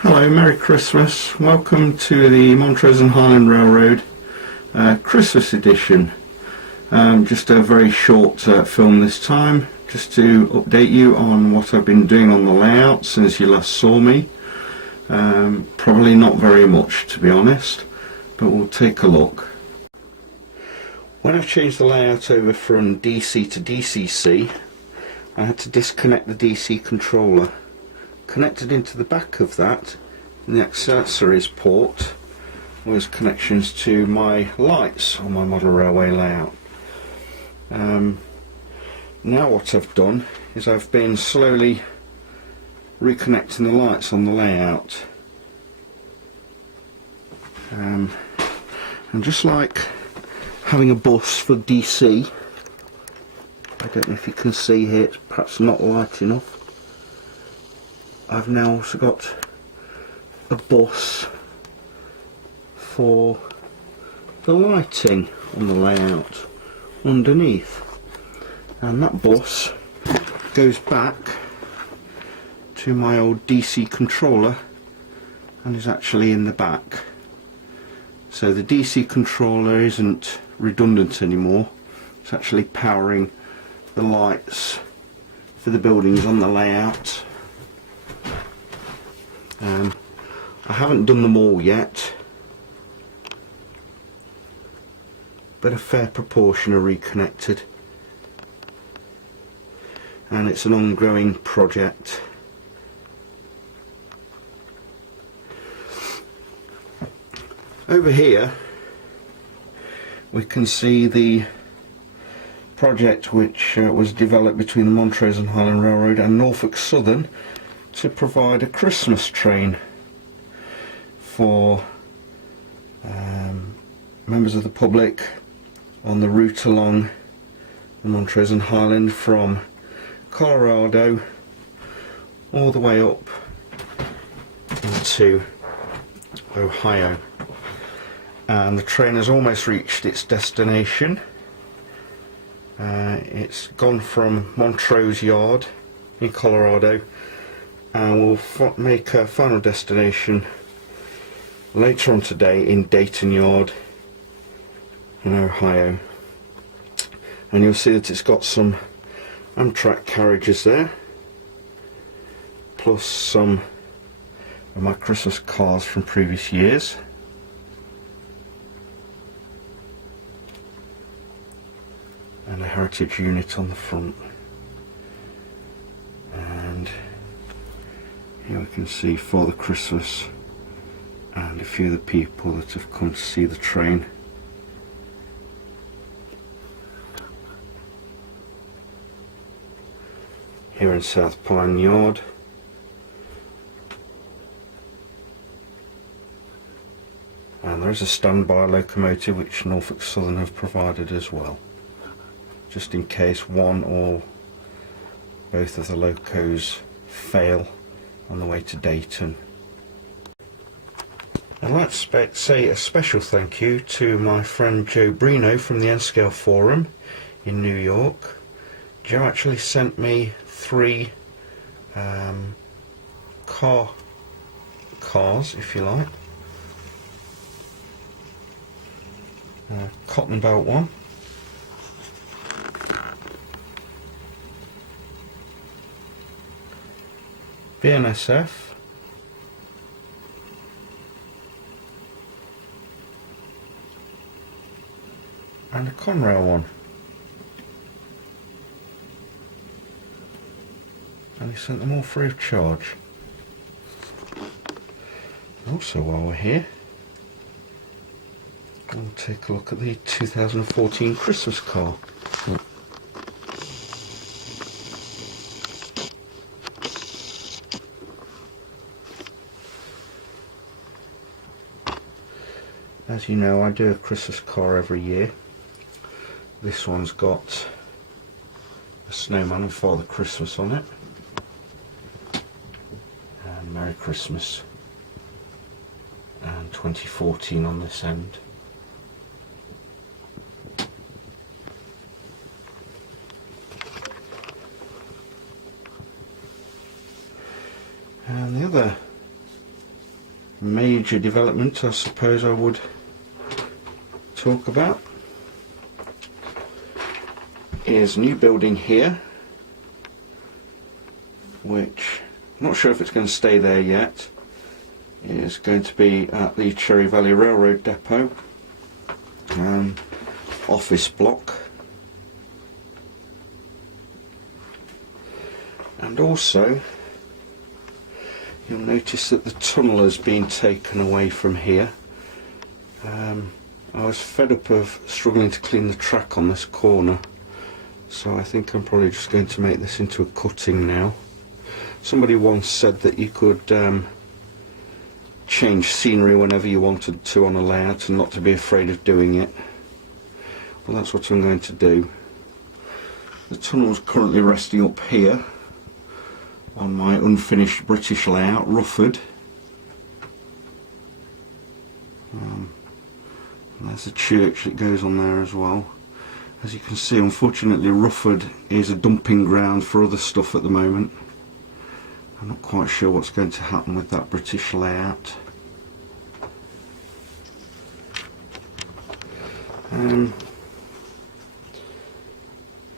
Hello, Merry Christmas. Welcome to the Montrose and Highland Railroad Christmas edition. Just a very short film this time, just to update you on what I've been doing on the layout since you last saw me. Probably not very much, to be honest, but we'll take a look. When I've changed the layout over from DC to DCC, I had to disconnect the DC controller. Connected into the back of that, in the accessories port, was connections to my lights on my model railway layout. Now what I've done is I've been slowly reconnecting the lights on the layout. And just like having a bus for DC, I don't know if you can see here, it's perhaps not light enough. I've now also got a bus for the lighting on the layout underneath, and that bus goes back to my old DC controller and is actually in the back. So the DC controller isn't redundant anymore, it's actually powering the lights for the buildings on the layout. I haven't done them all yet, but a fair proportion are reconnected, and it's an ongoing project. Over here we can see the project which was developed between the Montrose and Highland Railroad and Norfolk Southern to provide a Christmas train for members of the public on the route along the Montrose and Highland from Colorado all the way up into Ohio. And the train has almost reached its destination. It's gone from Montrose Yard in Colorado and will make a final destination later on today in Dayton Yard in Ohio. And you'll see that it's got some Amtrak carriages there, plus some of my Christmas cars from previous years. And a heritage unit on the front. And here we can see Father Christmas and a few of the people that have come to see the train. Here in South Pine Yard. And there is a standby locomotive which Norfolk Southern have provided as well, just in case one or both of the locos fail on the way to Dayton. I'd like to say a special thank you to my friend Joe Brino from the N-Scale Forum in New York. Joe actually sent me 3 cars, if you like. Cotton belt one, BNSF, and a Conrail one. And he sent them all free of charge. Also, while we're here, we'll take a look at the 2014 Christmas car. As you know, I do a Christmas car every year. This one's got a snowman and Father Christmas on it. And Merry Christmas. And 2014 on this end. And the other major development I suppose I would talk about is a new building here, which I'm not sure if it's going to stay there yet. It is going to be at the Cherry Valley Railroad Depot office block, and also you'll notice that the tunnel has been taken away from here. I was fed up of struggling to clean the track on this corner, so I think I'm probably just going to make this into a cutting now. Somebody once said that you could change scenery whenever you wanted to on a layout and not to be afraid of doing it. Well, that's what I'm going to do. The tunnel's currently resting up here on my unfinished British layout, Rufford. And there's a church that goes on there as well. As you can see, unfortunately Rufford is a dumping ground for other stuff at the moment. I'm not quite sure what's going to happen with that British layout.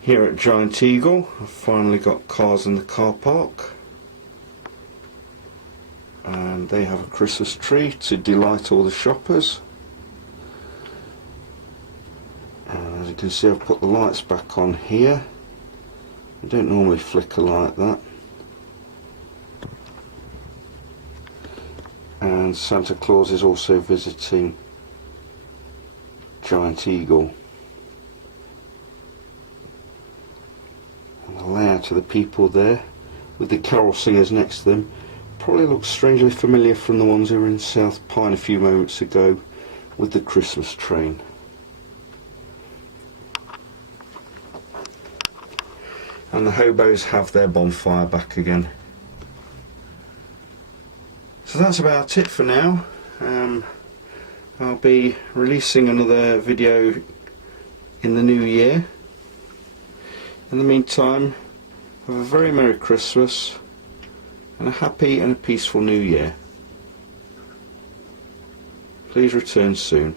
Here at Giant Eagle, I've finally got cars in the car park, and they have a Christmas tree to delight all the shoppers. And as you can see, I've put the lights back on here. They don't normally flicker like that. And Santa Claus is also visiting Giant Eagle. And the layout of the people there, with the carol singers next to them, probably looks strangely familiar from the ones who were in South Pine a few moments ago with the Christmas train. And the hobos have their bonfire back again. So that's about it for now. I'll be releasing another video in the new year. In the meantime, have a very Merry Christmas and a happy and a peaceful New Year. Please return soon.